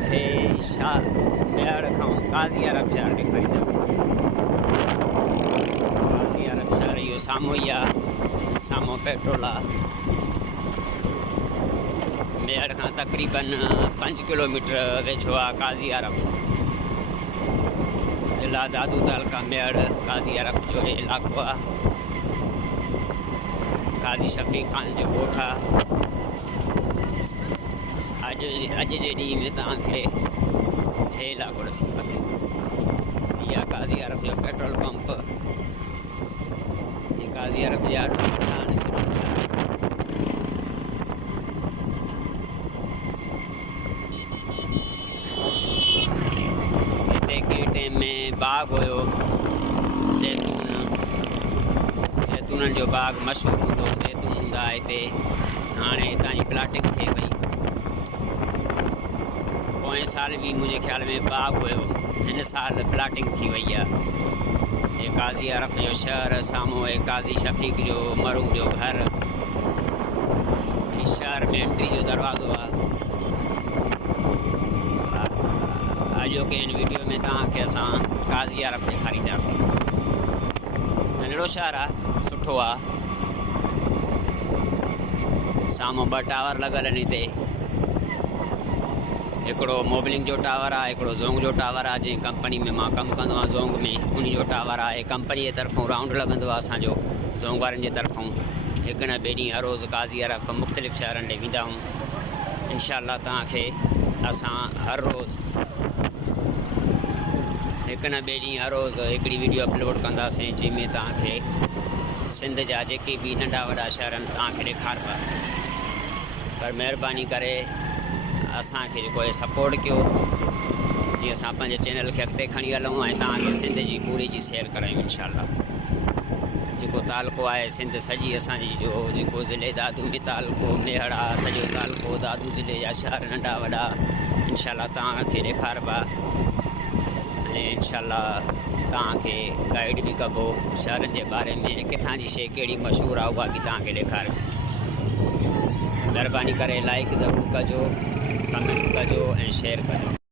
तव्हांखे मेहर खां काज़ियारफ शहर ॾेखारींदासीं। काज़ियारफ शहर इहो साम्हूं ई आहे, साम्हूं पेट्रोल आहे। मेहर खां तक़रीबन 5 किलोमीटर वेझो आहे काज़ियारफ। ज़िला दादू तालुका मेहर काज़ियारफ जो इलाइक़ो आहे। काज़ी शफ़ी ख़ान जो ॻोठ आहे। अॼु जे ॾींहं में तव्हांखे हे इलाइक़ो ॾिसंदासीं। इहा काज़ियारफ जो पेट्रोल पंप। काज़ियारफ जा हिते के टाइम में बाग हुयो, ज़ैतूननि जो बाग मशहूरु हूंदो, ज़ैतून हूंदा हिते। हाणे हितां जी प्लाटिंग थिए पई। पोएं साल भी मुझे ख्याल में बाग हुयो, हिन साल प्लाटिंग थी वई आहे। ये काज़ियारफ जो शहर, साम्हूं है काज़ी शफ़ीक जो मरूम जो घर। इस शहर में एंट्री जो दरवाज़ो आहे। अॼोके हिन वीडियो में तव्हांखे असां काज़ियारफ ॾेखारींदासीं। नंढड़ो शहर आहे, सुठो आहे। साम्हूं 2 टावर लॻल आहिनि हिते। हिकिड़ो मोबिलिंग जो टावर आहे, हिकिड़ो ज़ोंग जो टावर आहे। जंहिं कंपनी में मां कमु कंदो आहियां ज़ोंग में, उन जो टावर आहे। कंपनी जे तरफ़ूं राउंड लॻंदो आहे असांजो, ज़ोंग वारनि जे तरफ़ूं। हिकु न ॿिए ॾींहुं हर रोज़ु काज़ियारफ मुख़्तलिफ़ शहरनि ॾे वेंदा आहियूं। इंशाअल्लाह तव्हांखे असां हर रोज़ु हिकु न ॿिए ॾींहुं हर रोज़ु हिकिड़ी वीडियो अपलोड कंदासीं, जंहिंमें तव्हांखे सिंध जा जेके बि नंढा वॾा शहर आहिनि तव्हांखे ॾेखारबा। पर महिरबानी करे असांखे जेको आहे सपोर्ट कयो, जीअं असां पंहिंजे चैनल खे अॻिते खणी हलूं ऐं तव्हांखे सिंध जी पूरी जी सैर करायूं इंशाअल्लाह। जेको तालुको आहे सिंध सॼी असांजी जो जेको ज़िले दादू में तालुको मेहर आहे, सॼो तालुको दादू ज़िले जा शहर नंढा वॾा इंशाअल्लाह तव्हांखे ॾेखारबा। ऐं इंशाअल्लाह तव्हांखे गाइड बि कबो शहरनि जे बारे में, किथां जी शइ कहिड़ी मशहूरु आहे उहा बि तव्हांखे ॾेखारबी। महिरबानी करे लाइक ज़रूरु कजो, कमेंट्स कजो ऐं शेयर कजो।